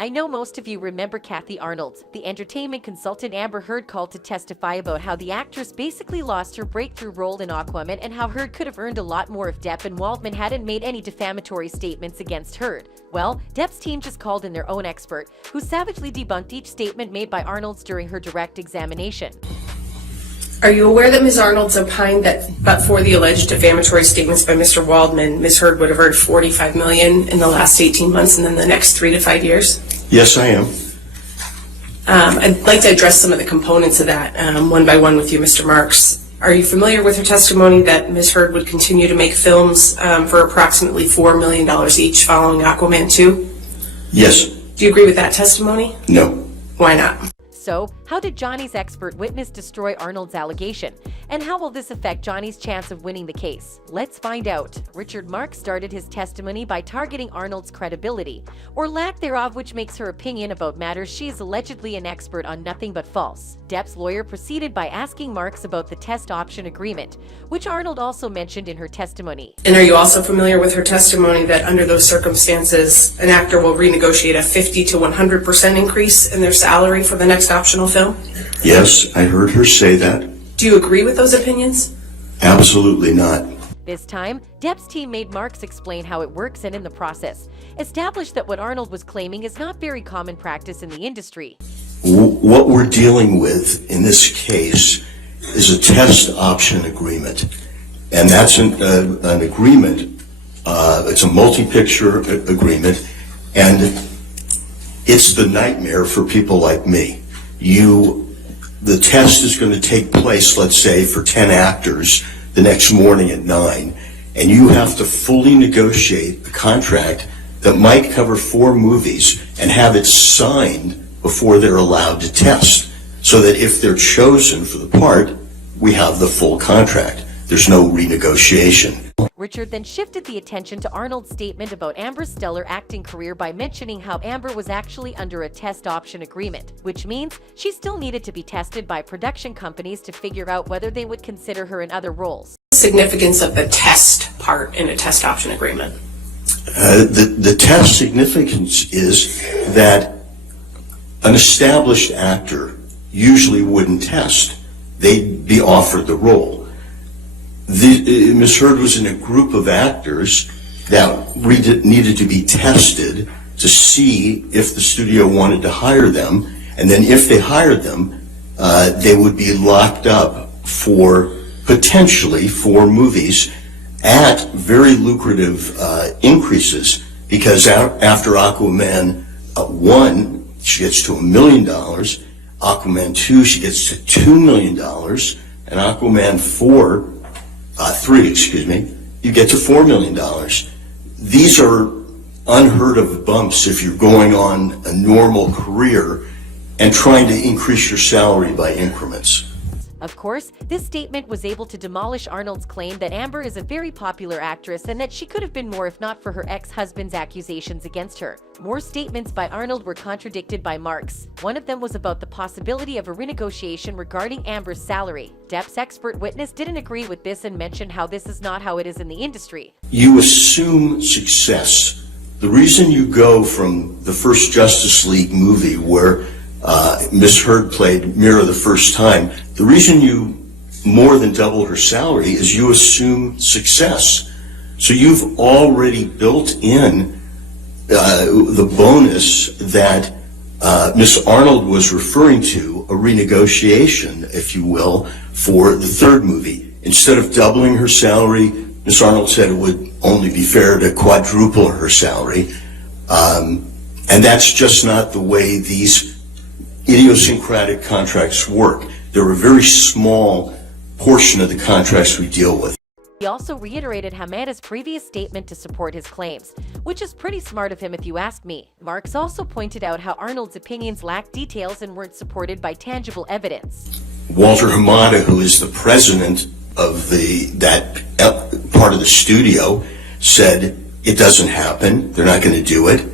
I know most of you remember Kathy Arnolds, the entertainment consultant Amber Heard called to testify about how the actress basically lost her breakthrough role in Aquaman and how Heard could have earned a lot more if Depp and Waldman hadn't made any defamatory statements against Heard. Well, Depp's team just called in their own expert, who savagely debunked each statement made by Arnolds during her direct examination. Are you aware that Ms. Arnolds opined that but for the alleged defamatory statements by Mr. Waldman, Ms. Heard would have earned $45 million in the last 18 months and then the next 3 to 5 years? Yes, I am. I'd like to address some of the components of that one by one with you, Mr. Marks. Are you familiar with her testimony that Ms. Heard would continue to make films for approximately $4 million each following Aquaman 2? Yes. Do you agree with that testimony? No. Why not? So, how did Johnny's expert witness destroy Arnold's allegation? And how will this affect Johnny's chance of winning the case? Let's find out. Richard Marks started his testimony by targeting Arnold's credibility, or lack thereof, which makes her opinion about matters she is allegedly an expert on nothing but false. Depp's lawyer proceeded by asking Marks about the test option agreement, which Arnold also mentioned in her testimony. And are you also familiar with her testimony that under those circumstances, an actor will renegotiate a 50 to 100% increase in their salary for the next optional film? Yes, I heard her say that. Do you agree with those opinions? Absolutely not. This time, Depp's team made Marks explain how it works and in the process, established that what Arnold was claiming is not very common practice in the industry. What we're dealing with in this case is a test option agreement. And that's an agreement, it's a multi-picture agreement, and it's the nightmare for people like me. The test is going to take place, let's say, for 10 actors the next morning at 9, and you have to fully negotiate a contract that might cover 4 movies and have it signed before they're allowed to test, so that if they're chosen for the part, we have the full contract. There's no renegotiation. Richard then shifted the attention to Arnold's statement about Amber's stellar acting career by mentioning how Amber was actually under a test option agreement, which means she still needed to be tested by production companies to figure out whether they would consider her in other roles. Significance of the test part in a test option agreement? The test significance is that an established actor usually wouldn't test. They'd be offered the role. Ms. Heard was in a group of actors that needed to be tested to see if the studio wanted to hire them, and then if they hired them, they would be locked up for potentially 4 movies at very lucrative increases, because after Aquaman 1, she gets to $1 million, Aquaman 2, she gets to $2 million, and Aquaman 3, you get to $4 million. These are unheard of bumps if you're going on a normal career and trying to increase your salary by increments. Of course, this statement was able to demolish Arnold's claim that Amber is a very popular actress and that she could have been more if not for her ex-husband's accusations against her. More statements by Arnold were contradicted by Marks. One of them was about the possibility of a renegotiation regarding Amber's salary. Depp's expert witness didn't agree with this and mentioned how this is not how it is in the industry. You assume success. The reason you go from the first Justice League movie where Ms. Heard played Mira the first time, the reason you more than double her salary is you assume success. So you've already built in the bonus that Ms. Arnold was referring to, a renegotiation, if you will, for the 3rd movie. Instead of doubling her salary, Ms. Arnold said it would only be fair to quadruple her salary. And that's just not the way these idiosyncratic contracts work. They're a very small portion of the contracts we deal with. He also reiterated Hamada's previous statement to support his claims, which is pretty smart of him if you ask me. Marks also pointed out how Arnold's opinions lacked details and weren't supported by tangible evidence. Walter Hamada, who is the president of that part of the studio, said it doesn't happen, they're not going to do it.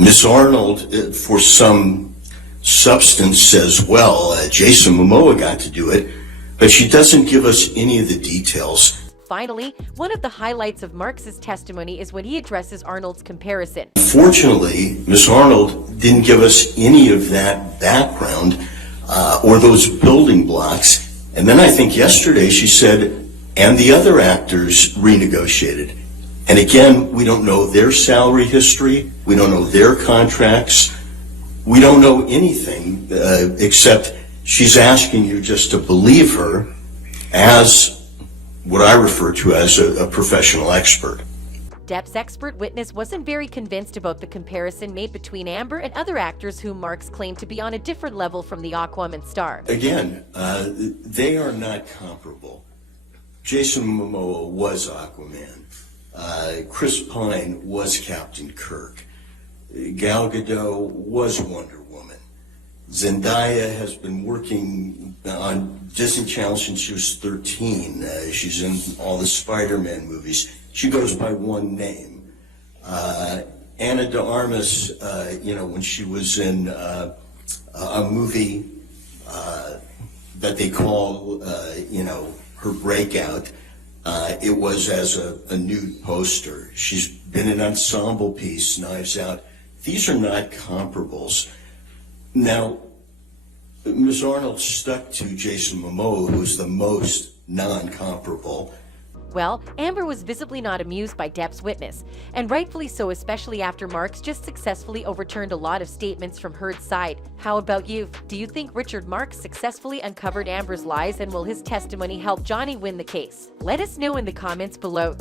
Miss Arnold, for some substance, says, well, Jason Momoa got to do it, but she doesn't give us any of the details. Finally, one of the highlights of Marks's testimony is when he addresses Arnold's comparison. Fortunately, Ms. Arnold didn't give us any of that background or those building blocks. And then I think yesterday she said, and the other actors renegotiated. And again, we don't know their salary history. We don't know their contracts. We don't know anything except she's asking you just to believe her as what I refer to as a professional expert. Depp's expert witness wasn't very convinced about the comparison made between Amber and other actors whom Marks claimed to be on a different level from the Aquaman star. Again, they are not comparable. Jason Momoa was Aquaman. Chris Pine was Captain Kirk. Gal Gadot was Wonder Woman. Zendaya has been working on Disney Channel since she was 13. She's in all the Spider-Man movies. She goes by one name. Ana de Armas, when she was in a movie that they call, her breakout, it was as a nude poster. She's been in an ensemble piece, Knives Out. These are not comparables. Now, Ms. Arnold stuck to Jason Momoa, who's the most non-comparable. Well, Amber was visibly not amused by Depp's witness, and rightfully so, especially after Marks just successfully overturned a lot of statements from Heard's side. How about you? Do you think Richard Marks successfully uncovered Amber's lies, and will his testimony help Johnny win the case? Let us know in the comments below.